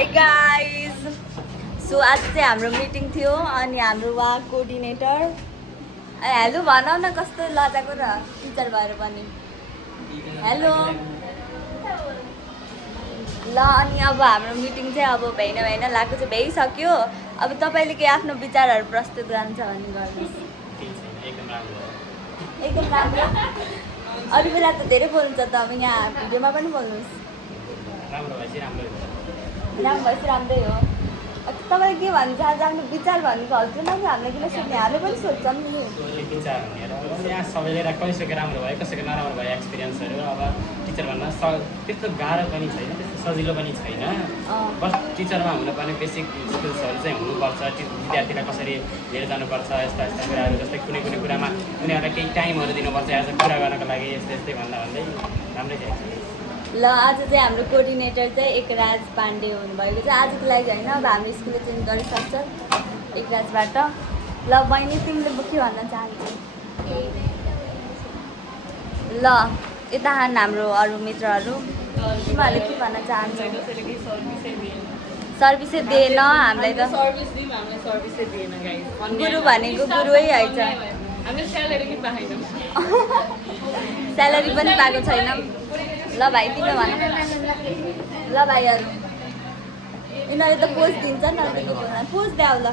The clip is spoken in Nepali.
हाई गाइज सो आज चाहिँ हाम्रो मिटिङ थियो अनि हाम्रो उहाँ कोअर्डिनेटर हेलो भनौ न कस्तो लजाको र टिचर भएर पनि हेलो ल अनि अब हाम्रो मिटिङ चाहिँ अब भएन लागेको चाहिँ भइसक्यो अब तपाईँले के आफ्नो विचारहरू प्रस्तुत गर्नु छ भने गर्नुहोस् एकदम राम्रो अरू बेला त धेरै बोल्नुहुन्छ त अब यहाँ भिडियोमा पनि बोल्नुहोस् राम्रो भएपछि राम्रै हो तपाईँ के भन्छ आज आफ्नो विचार भन्नु फाल्छु न हामीलाई किन सोध्ने हामीले पनि सोध्छौँ नि विचार भनेर यहाँ सबैले कसैको राम्रो भयो कसैको नराम्रो भयो एक्सपिरियन्सहरू अब टिचर भन्न त्यस्तो गाह्रो पनि छैन त्यस्तो सजिलो पनि छैन बस टिचरमा हुनुपर्ने बेसिक स्किल्सहरू चाहिँ हुनुपर्छ विद्यार्थीलाई कसरी लिएर जानुपर्छ यस्ता यस्ता कुराहरू जस्तै कुनै कुरामा उनीहरूलाई केही टाइमहरू दिनुपर्छ एज अ कुरा गर्नको लागि यस्तै भन्दै राम्रै छ ल आज चाहिँ हाम्रो कोअर्डिनेटर चाहिँ एकराज पाण्डे हुनुभएको छ आजको लागि होइन अब हाम्रो स्कुलले चेन्ज गरिसक्छ एकराजबाट ल बहिनी तिमीले के भन्न चाहन्छौ ल यता हाम्रो अरू मित्रहरू तिमीहरूले के भन्न चाहन्छौ सर्भिसै दिएन हामीलाई त गुरु भनेको गुरुै हैछ स्यालेरी पनि पाएको छैन ल भाइ तिमी भन ल भाइहरू यिनीहरूले त पोस्ट दिन्छ नि त पोस्ट द्याउ ल